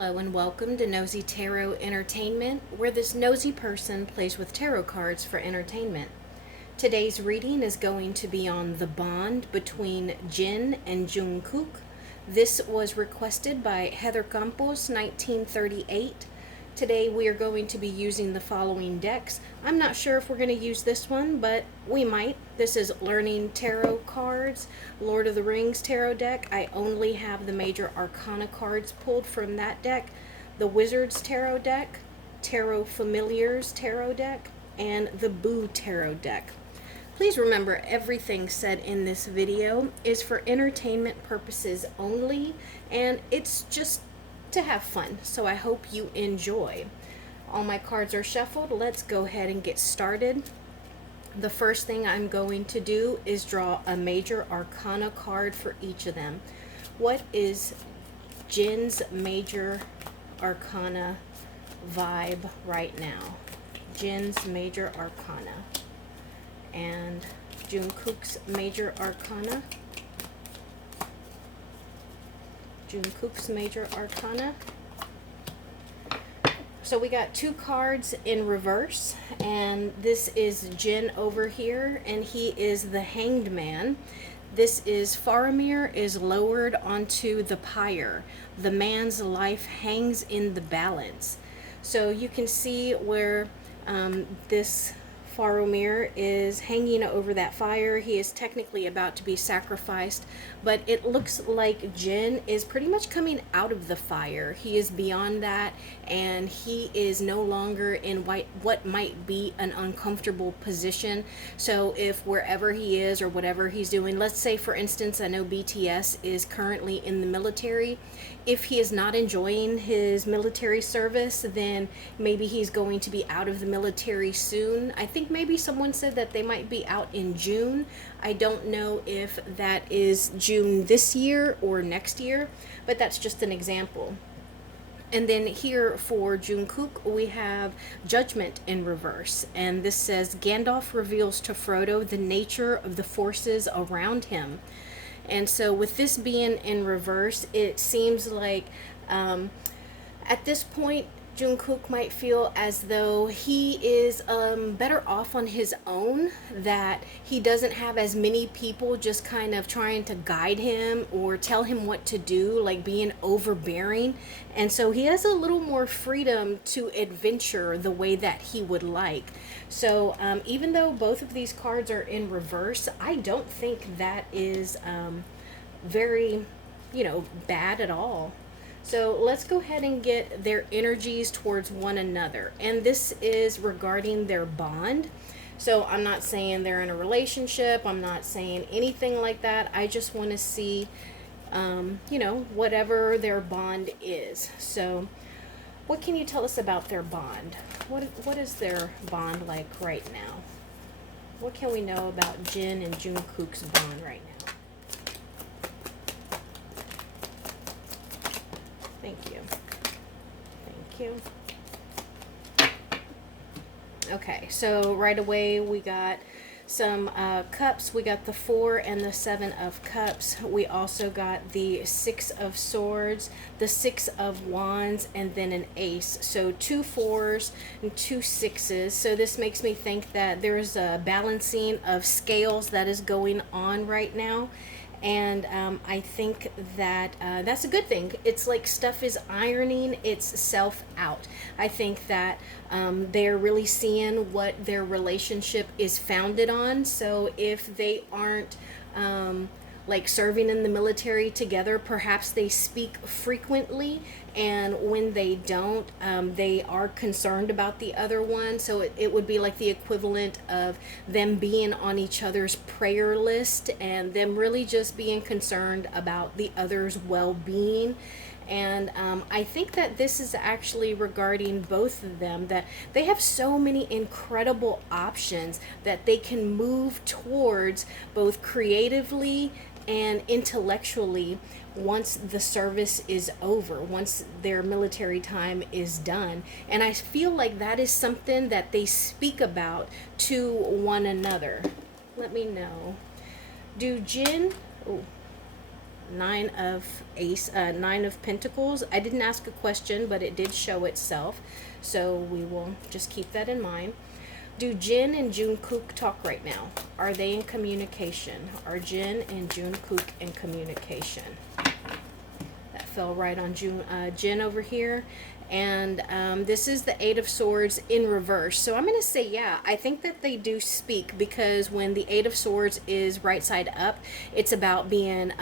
Hello and welcome to Nosy Tarot Entertainment, where this nosy person plays with tarot cards for entertainment. Today's reading is going to be on the bond between Jin and Jungkook. This was requested by Heather Campos, 1938. Today we are going to be using the following decks. I'm not sure if we're going to use this one, but we might. This is Learning Tarot Cards, Lord of the Rings Tarot deck. I only have the Major Arcana cards pulled from that deck, the Wizards Tarot deck, Tarot Familiars Tarot deck, and the Boo Tarot deck. Please remember, everything said in this video is for entertainment purposes only, and it's just to have fun, so I hope you enjoy. All my cards are shuffled. Let's go ahead and get started. The first thing I'm going to do is draw a Major Arcana card for each of them. What is Jin's Major Arcana vibe right now? Jin's Major Arcana. And Jungkook's Major Arcana. Jungkook's Major Arcana. So we got two cards in reverse, and this is Jin over here, and he is the Hanged Man. This is Faramir is lowered onto the pyre. The man's life hangs in the balance. So you can see where this Faramir is hanging over that fire. He is technically about to be sacrificed, but it looks like Jin is pretty much coming out of the fire. He is beyond that, and he is no longer in what might be an uncomfortable position. So if wherever he is or whatever he's doing, let's say for instance, I know BTS is currently in the military. If he is not enjoying his military service, then maybe he's going to be out of the military soon. I think maybe someone said that they might be out in June. I don't know if that is June this year or next year, but that's just an example. And then here for Jungkook, we have Judgment in reverse. And this says, Gandalf reveals to Frodo the nature of the forces around him. And so with this being in reverse, it seems like at this point, Jungkook might feel as though he is better off on his own, that he doesn't have as many people just kind of trying to guide him or tell him what to do, like being overbearing. And so he has a little more freedom to adventure the way that he would like. So even though both of these cards are in reverse, I don't think that is very, bad at all. So let's go ahead and get their energies towards one another. And this is regarding their bond. So I'm not saying they're in a relationship. I'm not saying anything like that. I just want to see, whatever their bond is. So what can you tell us about their bond? What is their bond like right now? What can we know about Jin and Jungkook's bond right now? Thank you. Thank you. Okay, so right away we got some cups. We got the 4 and the 7 of cups. We also got the 6 of swords, the 6 of wands, and then an ace. So 2 4s and 2 6s. So this makes me think that there's a balancing of scales that is going on right now. And I think that that's a good thing. It's like stuff is ironing itself out. I think that they're really seeing what their relationship is founded on. So if they aren't like serving in the military together, perhaps they speak frequently, and when they don't, they are concerned about the other one. So it would be like the equivalent of them being on each other's prayer list and them really just being concerned about the other's well-being. And I think that this is actually regarding both of them, that they have so many incredible options that they can move towards both creatively and intellectually once the service is over, once their military time is done. And I feel like that is something that they speak about to one another. Let me know. Do Jin... Oh, Nine of Pentacles. I didn't ask a question, but it did show itself, so we will just keep that in mind. Do Jin and Jungkook talk right now? Are they in communication? Are Jin and Jungkook in communication? That fell right on Jin over here. And this is the Eight of Swords in reverse. So I'm going to say, yeah, I think that they do speak, because when the Eight of Swords is right side up, it's about being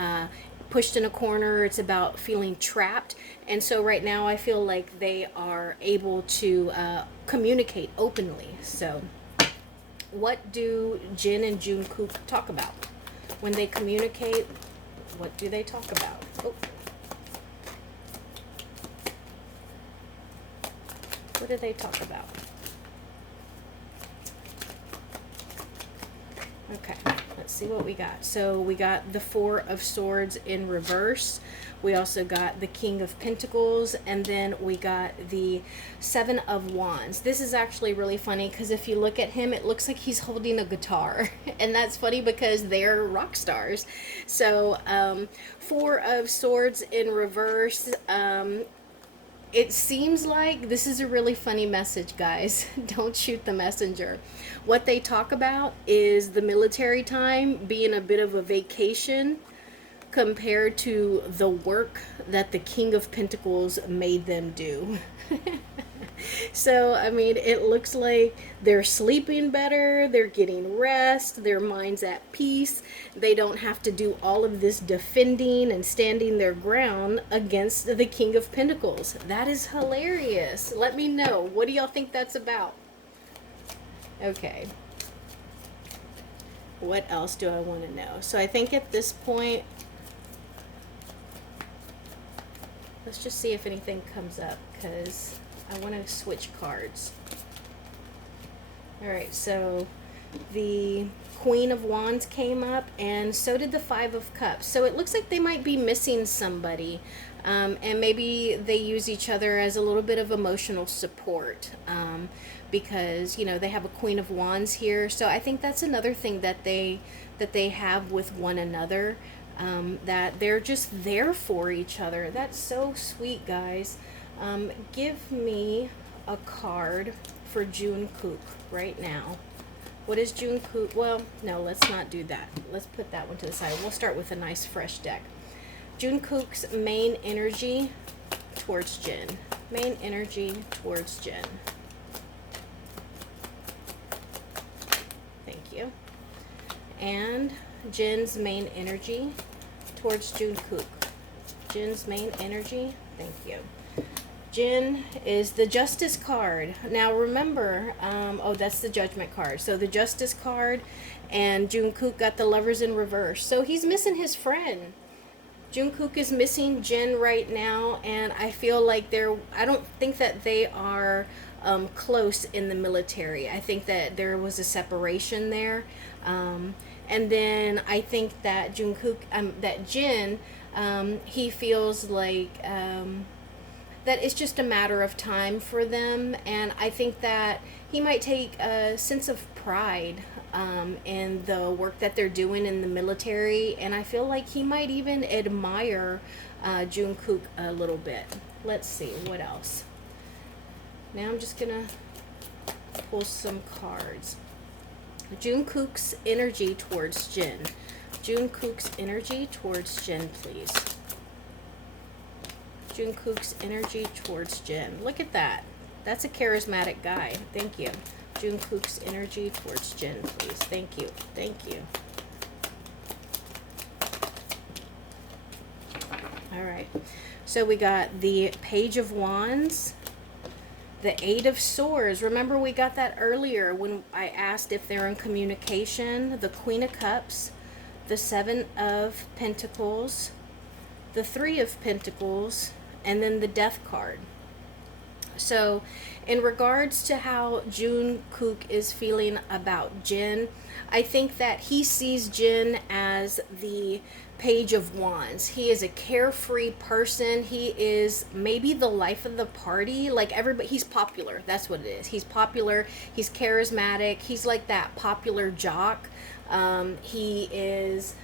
pushed in a corner. It's about feeling trapped. And so right now I feel like they are able to communicate openly. So what do Jin and Jungkook talk about? When they communicate, what do they talk about? Oh. What do they talk about? Okay, let's see what we got. So we got the Four of Swords in reverse. We also got the King of Pentacles, and then we got the Seven of Wands. This is actually really funny, because if you look at him, it looks like he's holding a guitar. And that's funny because they're rock stars. So Four of Swords in reverse. It seems like this is a really funny message, guys. Don't shoot the messenger. What they talk about is the military time being a bit of a vacation compared to the work that the King of Pentacles made them do. So, I mean, it looks like they're sleeping better, they're getting rest, their mind's at peace. They don't have to do all of this defending and standing their ground against the King of Pentacles. That is hilarious. Let me know. What do y'all think that's about? Okay. What else do I want to know? So I think at this point, let's just see if anything comes up, because I want to switch cards. Alright, so the Queen of Wands came up, and so did the Five of Cups. So it looks like they might be missing somebody, and maybe they use each other as a little bit of emotional support, because, you know, they have a Queen of Wands here. So I think that's another thing that they have with one another, that they're just there for each other. That's so sweet, guys. Give me a card for Jungkook right now. What is Jungkook? Well, no, let's not do that. Let's put that one to the side. We'll start with a nice fresh deck. Jungkook's main energy towards Jin. Main energy towards Jin. Thank you. And Jin's main energy towards Jungkook. Jin's main energy. Thank you. Jin is the Justice card. Now remember, oh, that's the Judgment card. So the Justice card, and Jungkook got the Lovers in reverse. So he's missing his friend. Jungkook is missing Jin right now, and I feel like I don't think that they are close in the military. I think that there was a separation there. And then I think that Jin, he feels like that it's just a matter of time for them, and I think that he might take a sense of pride in the work that they're doing in the military, and I feel like he might even admire Jungkook a little bit. Let's see, what else? Now I'm just gonna pull some cards. Jungkook's energy towards Jin. Jungkook's energy towards Jin, please. Jungkook's energy towards Jin. Look at that. That's a charismatic guy. Thank you. Jungkook's energy towards Jin, please. Thank you. Thank you. All right. So we got the Page of Wands, the Eight of Swords. Remember, we got that earlier when I asked if they're in communication. The Queen of Cups, the Seven of Pentacles, the Three of Pentacles, and then the Death card. So in regards to how Jungkook is feeling about Jin, I think that he sees Jin as the Page of Wands. He is a carefree person. He is maybe the life of the party. Like everybody, he's popular. That's what it is. He's popular. He's charismatic. He's like that popular jock. He is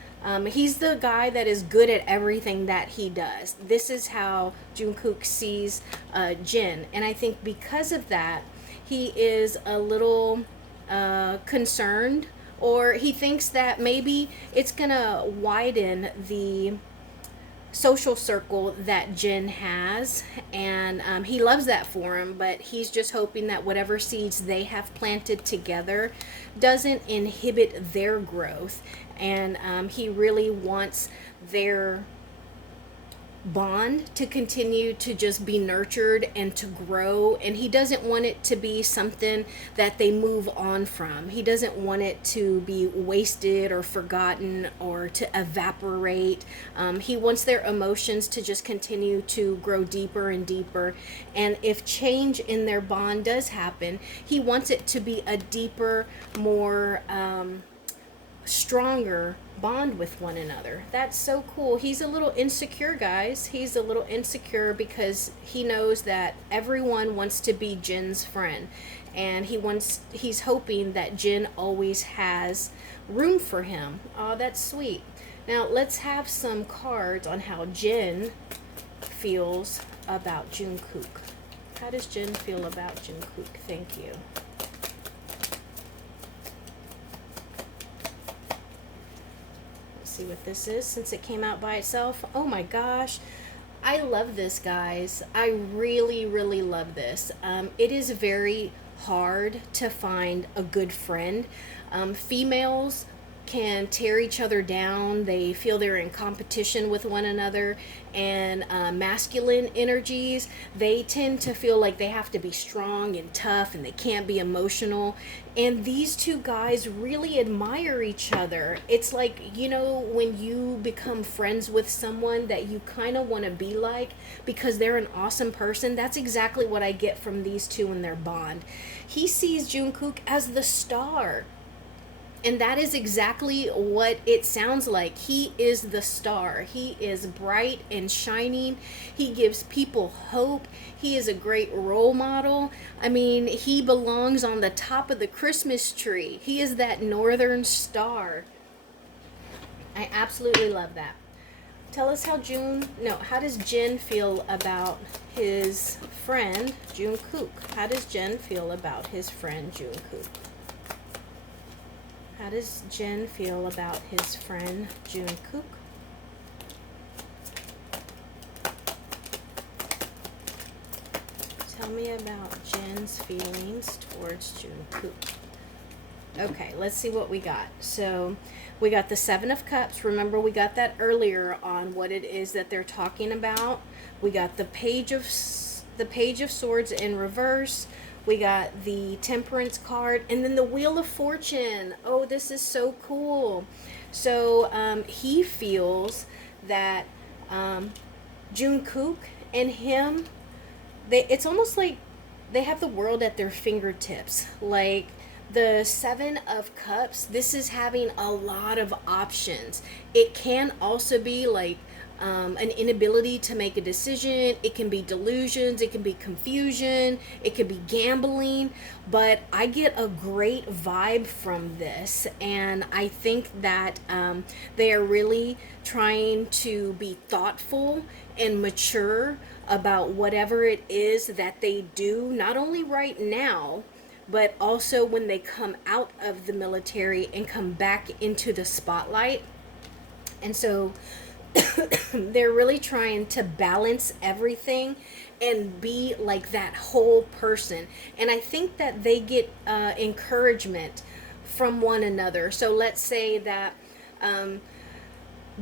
He's the guy that is good at everything that he does. This is how Jungkook sees Jin, and I think because of that, he is a little concerned, or he thinks that maybe it's gonna widen the social circle that Jin has, and he loves that for him, but he's just hoping that whatever seeds they have planted together doesn't inhibit their growth, and he really wants their bond to continue to just be nurtured and to grow, and he doesn't want it to be something that they move on from. He doesn't want it to be wasted or forgotten or to evaporate. He wants their emotions to just continue to grow deeper and deeper, and if change in their bond does happen, he wants it to be a deeper, more stronger bond with one another. That's so cool. He's a little insecure, guys. He's a little insecure because he knows that everyone wants to be Jin's friend, and he's hoping that Jin always has room for him. Oh, that's sweet. Now let's have some cards on how Jin feels about Jungkook. How does Jin feel about Jungkook? Thank you. See what this is since it came out by itself. Oh my gosh, I love this, guys. I really love this. It is very hard to find a good friend. Females can tear each other down. They feel they're in competition with one another, and masculine energies, they tend to feel like they have to be strong and tough and they can't be emotional, and these two guys really admire each other. It's like, you know, when you become friends with someone that you kind of want to be like because they're an awesome person. That's exactly what I get from these two in their bond. He sees Jungkook as the star, and that is exactly what it sounds like. He is the star. He is bright and shining. He gives people hope. He is a great role model. I mean, he belongs on the top of the Christmas tree. He is that northern star. I absolutely love that. Tell us how how does Jin feel about his friend Jungkook? How does Jin feel about his friend Jungkook? How does Jin feel about his friend Jungkook? Tell me about Jin's feelings towards Jungkook. Okay, let's see what we got. So we got the Seven of Cups. Remember, we got that earlier on what it is that they're talking about. We got the Page of Swords in reverse. We got the Temperance card, and then the Wheel of Fortune. Oh, this is so cool. So he feels that Jungkook and him, it's almost like they have the world at their fingertips. Like the Seven of Cups, this is having a lot of options. It can also be like an inability to make a decision. It can be delusions, it can be confusion, it could be gambling, but I get a great vibe from this, and I think that they are really trying to be thoughtful and mature about whatever it is that they do, not only right now, but also when they come out of the military and come back into the spotlight. And so they're really trying to balance everything and be like that whole person. And I think that they get encouragement from one another. So let's say that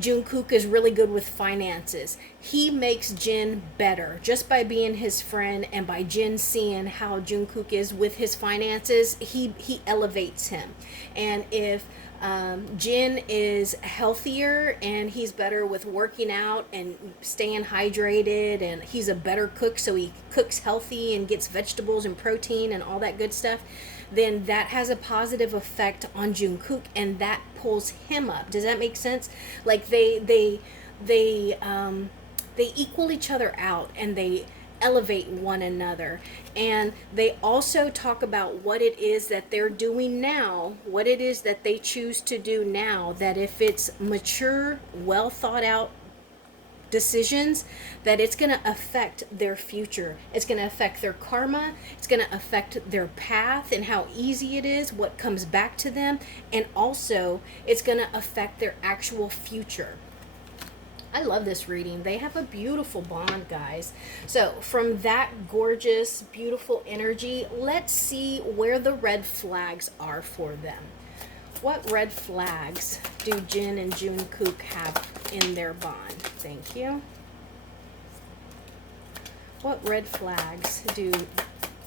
Jungkook is really good with finances. He makes Jin better just by being his friend, and by Jin seeing how Jungkook is with his finances, he elevates him. And if Jin is healthier and he's better with working out and staying hydrated, and he's a better cook, so he cooks healthy and gets vegetables and protein and all that good stuff, then that has a positive effect on Jungkook, and that pulls him up. Does that make sense? Like they equal each other out, and they elevate one another. And they also talk about what it is that they're doing now, what it is that they choose to do now, that if it's mature, well thought out decisions, that it's going to affect their future. It's going to affect their karma. It's going to affect their path and how easy it is, what comes back to them. And also, it's going to affect their actual future. I love this reading. They have a beautiful bond, guys. So from that gorgeous, beautiful energy, let's see where the red flags are for them. What red flags do Jin and Jungkook have in their bond? Thank you. What red flags do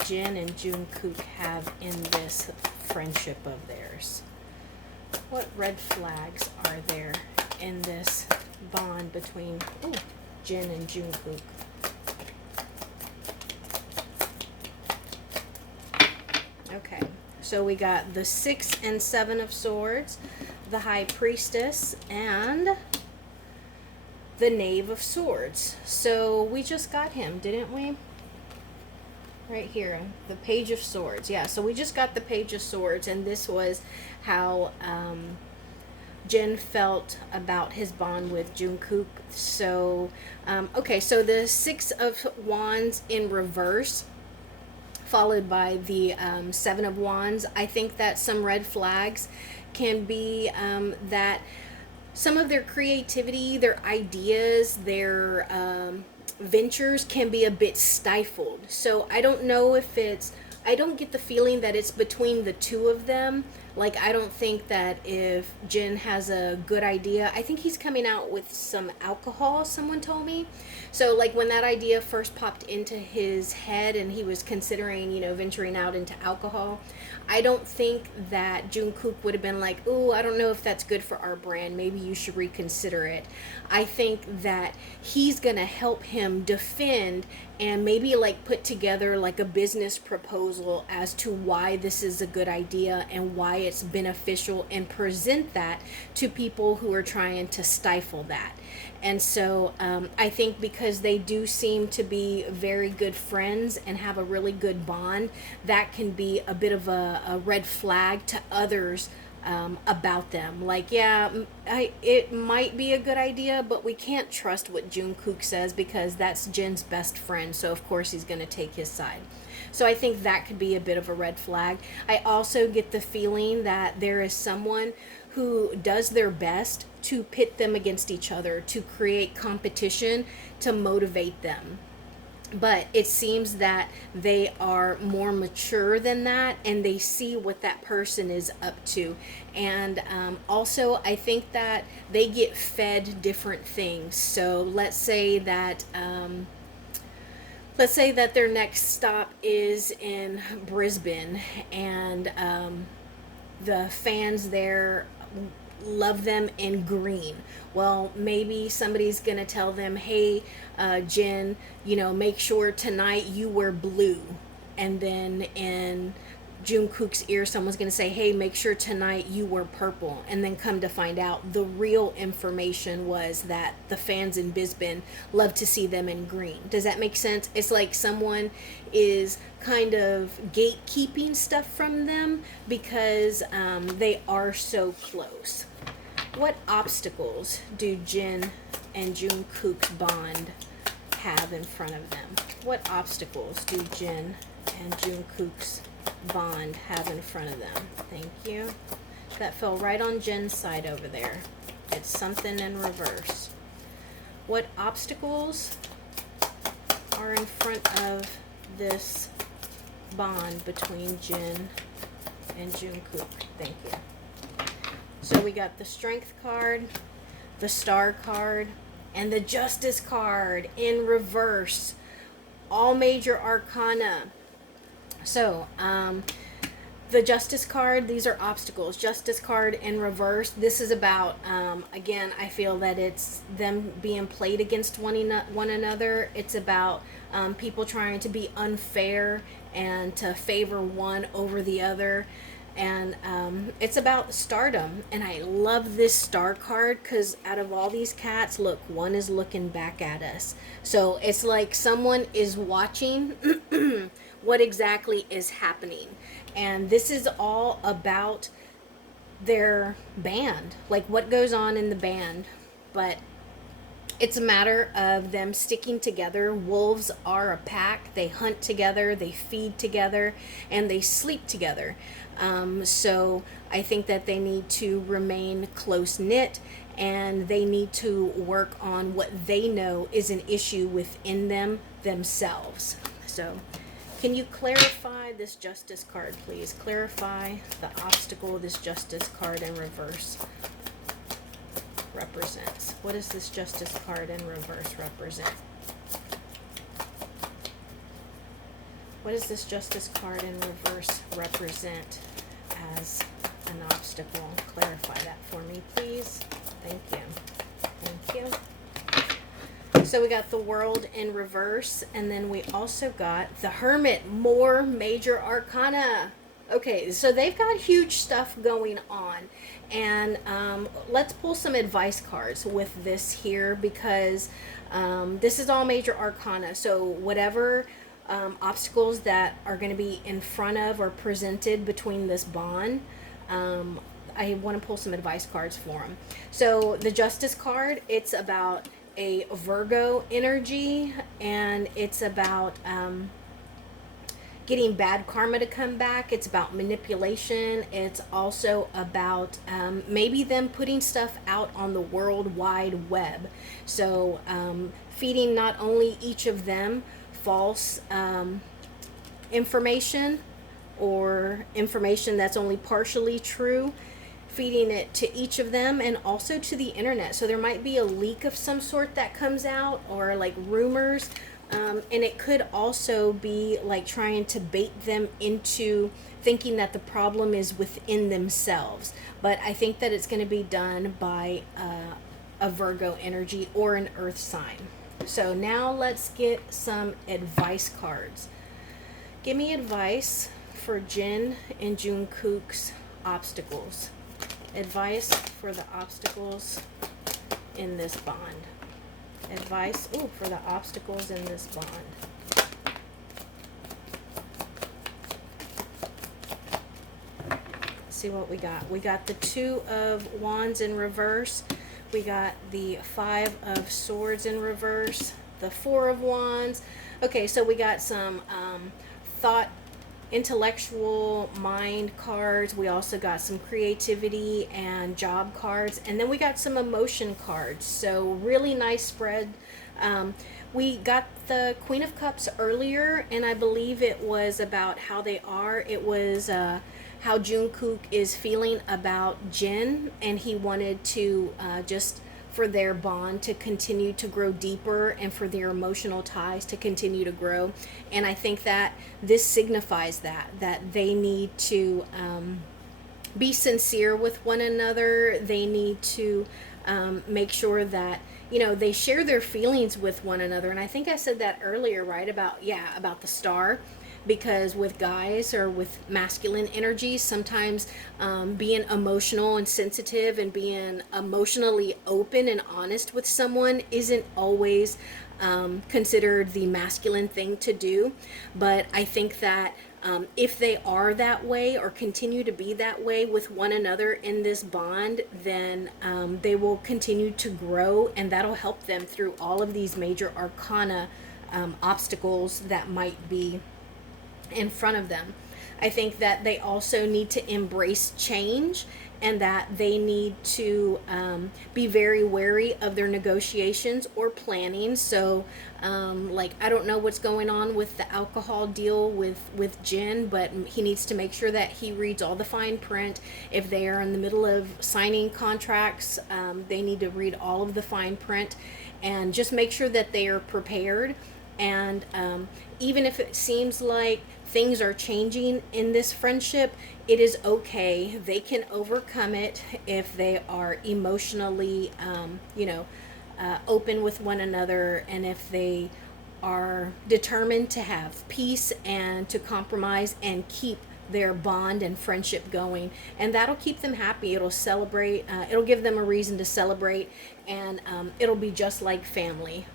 Jin and Jungkook have in this friendship of theirs? What red flags are there in this bond between Jin and Jungkook? Okay, so we got the 6 and 7 of Swords, the High Priestess, and the Knave of Swords. So we just got him, didn't we? Right here, the Page of Swords. Yeah, so we just got the Page of Swords, and this was how Jin felt about his bond with Jungkook. So, okay, so the 6 of Wands in reverse, followed by the 7 of Wands. I think that some red flags can be that some of their creativity, their ideas, their ventures can be a bit stifled. So I don't know if I don't get the feeling that it's between the two of them. Like, I don't think that if Jin has a good idea, I think he's coming out with some alcohol, someone told me. So, like, when that idea first popped into his head and he was considering, venturing out into alcohol, I don't think that Jungkook would have been like, ooh, I don't know if that's good for our brand. Maybe you should reconsider it. I think that he's going to help him defend and maybe like put together like a business proposal as to why this is a good idea and why it's beneficial, and present that to people who are trying to stifle that. And so I think because they do seem to be very good friends and have a really good bond, that can be a bit of a red flag to others about them. Like, yeah, it might be a good idea, but we can't trust what Jungkook says because that's Jin's best friend. So, of course, he's going to take his side. So I think that could be a bit of a red flag. I also get the feeling that there is someone who does their best to pit them against each other, to create competition, to motivate them. But it seems that they are more mature than that, and they see what that person is up to. And also, I think that they get fed different things. So let's say that their next stop is in Brisbane, and the fans there love them in green. Well, maybe somebody's gonna tell them, hey, Jin, make sure tonight you wear blue. And then in Jungkook's ear, someone's gonna say, hey, make sure tonight you wear purple. And then come to find out, the real information was that the fans in Brisbane love to see them in green. Does that make sense? It's like someone is kind of gatekeeping stuff from them because they are so close. What obstacles do Jin and Jungkook's bond have in front of them? What obstacles do Jin and Jungkook's bond have in front of them? Thank you. That fell right on Jin's side over there. It's something in reverse. What obstacles are in front of this bond between Jin and Jungkook? Thank you. So we got the Strength card, the Star card, and the Justice card in reverse. All major arcana. So, the Justice card, these are obstacles. Justice card in reverse. This is about, again, I feel that it's them being played against one another. It's about people trying to be unfair and to favor one over the other. And it's about stardom. And I love this star card because out of all these cats, look, one is looking back at us. So it's like someone is watching what exactly is happening. And this is all about their band, like what goes on in the band. But it's a matter of them sticking together. Wolves are a pack. They hunt together, they feed together, and they sleep together. So I think that they need to remain close knit, and they need to work on what they know is an issue within them themselves. So can you clarify this justice card, please? Clarify the obstacle this justice card in reverse represents. What does this justice card in reverse represent? What does this justice card in reverse represent as an obstacle? Clarify that for me, please. Thank you. Thank you. So we got the World in reverse, and then we also got the Hermit, more major arcana. Okay, so they've got huge stuff going on. And let's pull some advice cards with this here, because this is all major arcana. So whatever obstacles that are going to be in front of or presented between this bond, I want to pull some advice cards for them. So the Justice card, it's about a Virgo energy, and it's about getting bad karma to come back. It's about manipulation. It's also about maybe them putting stuff out on the World Wide Web. So feeding not only each of them false information, or information that's only partially true, feeding it to each of them and also to the internet. So there might be a leak of some sort that comes out, or like rumors. And it could also be like trying to bait them into thinking that the problem is within themselves. But I think that it's going to be done by a Virgo energy or an earth sign. So now let's get some advice cards. Give me advice for Jin and Jungkook's obstacles. Advice for the obstacles in this bond. Advice for the obstacles in this bond. Let's see what we got. We got the Two of Wands in reverse. We got the Five of Swords in reverse. The Four of Wands. Okay, so we got some thought, intellectual mind cards. We also got some creativity and job cards, and then we got some emotion cards. So really nice spread. We got the Queen of Cups earlier, and I believe it was about how they are. It was how Jungkook is feeling about Jin, and he wanted to just for their bond to continue to grow deeper and for their emotional ties to continue to grow. And I think that this signifies that they need to be sincere with one another. They need to make sure that, you know, they share their feelings with one another. And I think I said that earlier, right? About the star. Because with guys or with masculine energies, sometimes being emotional and sensitive and being emotionally open and honest with someone isn't always considered the masculine thing to do. But I think that if they are that way or continue to be that way with one another in this bond, then they will continue to grow, and that'll help them through all of these major arcana obstacles that might be in front of them. I think that they also need to embrace change, and that they need to be very wary of their negotiations or planning. So like, I don't know what's going on with the alcohol deal with Jin, but he needs to make sure that he reads all the fine print. If they are in the middle of signing contracts, they need to read all of the fine print and just make sure that they are prepared. And even if it seems like things are changing in this friendship, it is okay. They can overcome it if they are emotionally, open with one another, and if they are determined to have peace and to compromise and keep their bond and friendship going, and that'll keep them happy. It'll celebrate, it'll give them a reason to celebrate, and it'll be just like family.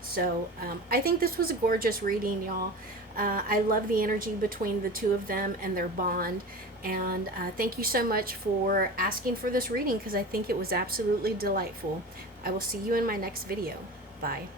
So I think this was a gorgeous reading, y'all. I love the energy between the two of them and their bond. And thank you so much for asking for this reading, because I think it was absolutely delightful. I will see you in my next video. Bye.